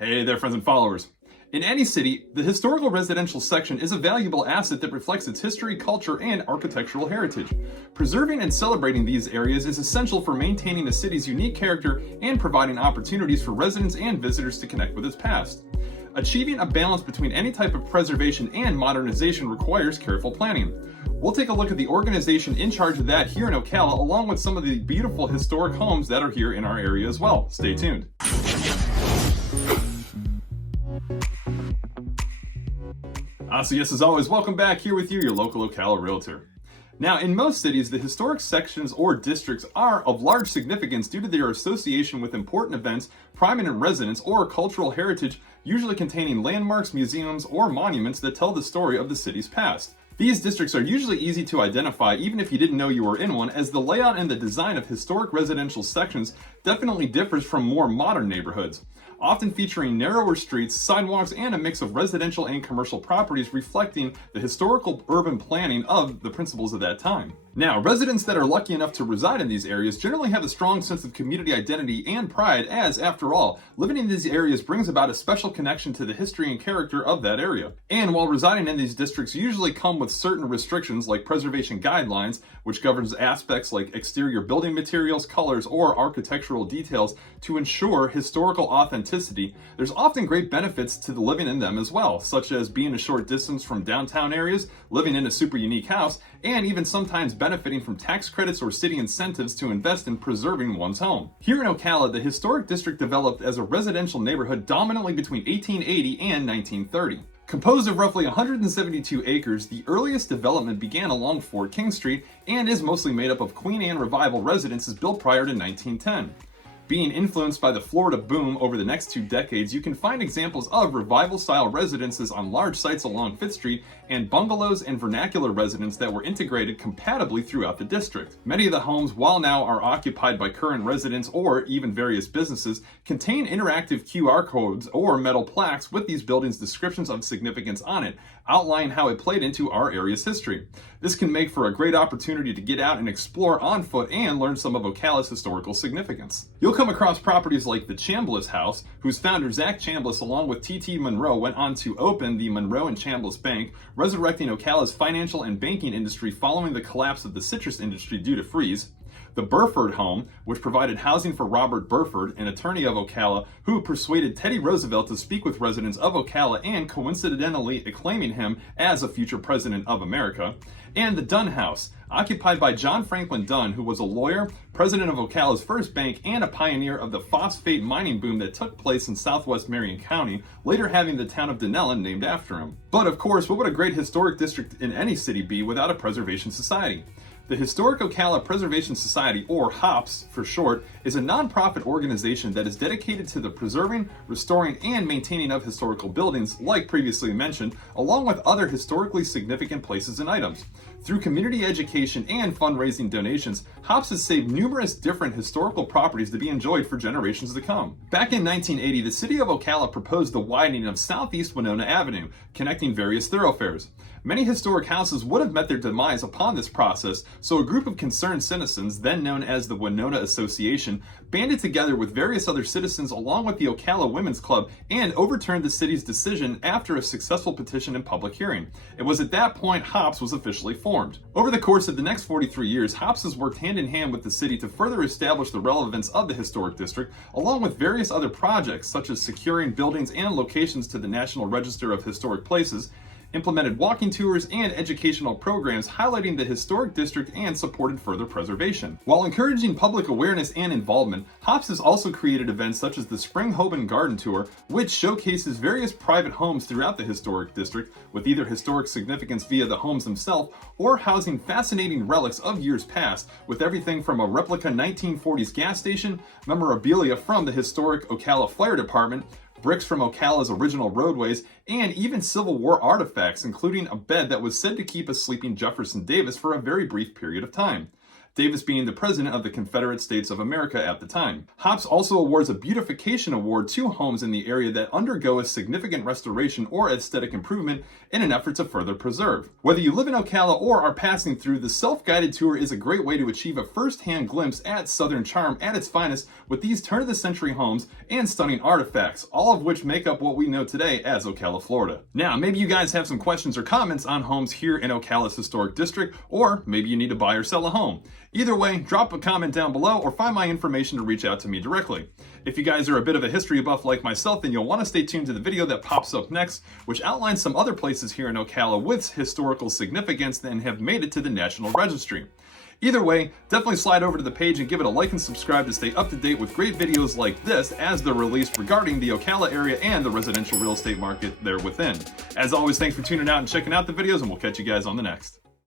Hey there, friends and followers. In any city, the historical residential section is a valuable asset that reflects its history, culture, and architectural heritage. Preserving and celebrating these areas is essential for maintaining a city's unique character and providing opportunities for residents and visitors to connect with its past. Achieving a balance between any type of preservation and modernization requires careful planning. We'll take a look at the organization in charge of that here in Ocala, along with some of the beautiful historic homes that are here in our area as well. Stay tuned. So yes, as always, welcome back here with you, your local Ocala realtor. Now, in most cities, the historic sections or districts are of large significance due to their association with important events, prominent residents, or cultural heritage, usually containing landmarks, museums, or monuments that tell the story of the city's past. These districts are usually easy to identify even if you didn't know you were in one, as the layout and the design of historic residential sections definitely differs from more modern neighborhoods, often featuring narrower streets, sidewalks, and a mix of residential and commercial properties reflecting the historical urban planning of the principles of that time. Now, residents that are lucky enough to reside in these areas generally have a strong sense of community identity and pride, as, after all, living in these areas brings about a special connection to the history and character of that area. And while residing in these districts usually come with certain restrictions like preservation guidelines, which governs aspects like exterior building materials, colors, or architectural details to ensure historical authenticity, there's often great benefits to the living in them as well, such as being a short distance from downtown areas, living in a super unique house, and even sometimes benefiting from tax credits or city incentives to invest in preserving one's home. Here in Ocala, the historic district developed as a residential neighborhood dominantly between 1880 and 1930. Composed of roughly 172 acres, the earliest development began along Fort King Street and is mostly made up of Queen Anne Revival residences built prior to 1910. Being influenced by the Florida boom over the next 2 decades, you can find examples of revival-style residences on large sites along 5th Street and bungalows and vernacular residences that were integrated compatibly throughout the district. Many of the homes, while now are occupied by current residents or even various businesses, contain interactive QR codes or metal plaques with these buildings' descriptions of significance on it, outlining how it played into our area's history. This can make for a great opportunity to get out and explore on foot and learn some of Ocala's historical significance. You'll come across properties like the Chambliss House, whose founder Zach Chambliss along with T.T. Monroe went on to open the Monroe and Chambliss Bank, resurrecting Ocala's financial and banking industry following the collapse of the citrus industry due to freeze. The Burford Home, which provided housing for Robert Burford, an attorney of Ocala, who persuaded Teddy Roosevelt to speak with residents of Ocala and coincidentally acclaiming him as a future president of America. And the Dunn House, occupied by John Franklin Dunn, who was a lawyer, president of Ocala's first bank, and a pioneer of the phosphate mining boom that took place in southwest Marion County, later having the town of Dunellen named after him. But of course, what would a great historic district in any city be without a preservation society? The Historic Ocala Preservation Society, or HOPS for short, is a nonprofit organization that is dedicated to the preserving, restoring, and maintaining of historical buildings, like previously mentioned, along with other historically significant places and items. Through community education and fundraising donations, HOPS has saved numerous different historical properties to be enjoyed for generations to come. Back in 1980, the city of Ocala proposed the widening of Southeast Winona Avenue, connecting various thoroughfares. Many historic houses would have met their demise upon this process, so a group of concerned citizens, then known as the Winona Association, banded together with various other citizens along with the Ocala Women's Club and overturned the city's decision after a successful petition and public hearing. It was at that point HOPS was officially formed. Over the course of the next 43 years, HOPS has worked hand in hand with the city to further establish the relevance of the historic district, along with various other projects such as securing buildings and locations to the National Register of Historic Places, implemented walking tours and educational programs highlighting the historic district and supported further preservation. While encouraging public awareness and involvement, HOPS has also created events such as the Spring Home and Garden Tour, which showcases various private homes throughout the historic district with either historic significance via the homes themselves or housing fascinating relics of years past, with everything from a replica 1940s gas station, memorabilia from the historic Ocala Fire Department, bricks from Ocala's original roadways, and even Civil War artifacts, including a bed that was said to keep a sleeping Jefferson Davis for a very brief period of time. Davis being the president of the Confederate States of America at the time. HOPS also awards a beautification award to homes in the area that undergo a significant restoration or aesthetic improvement in an effort to further preserve. Whether you live in Ocala or are passing through, the self-guided tour is a great way to achieve a first-hand glimpse at Southern charm at its finest with these turn-of-the-century homes and stunning artifacts, all of which make up what we know today as Ocala, Florida. Now, maybe you guys have some questions or comments on homes here in Ocala's historic district, or maybe you need to buy or sell a home. Either way, drop a comment down below or find my information to reach out to me directly. If you guys are a bit of a history buff like myself, then you'll want to stay tuned to the video that pops up next, which outlines some other places here in Ocala with historical significance and have made it to the National Registry. Either way, definitely slide over to the page and give it a like and subscribe to stay up to date with great videos like this as they're released regarding the Ocala area and the residential real estate market there within. As always, thanks for tuning out and checking out the videos, and we'll catch you guys on the next.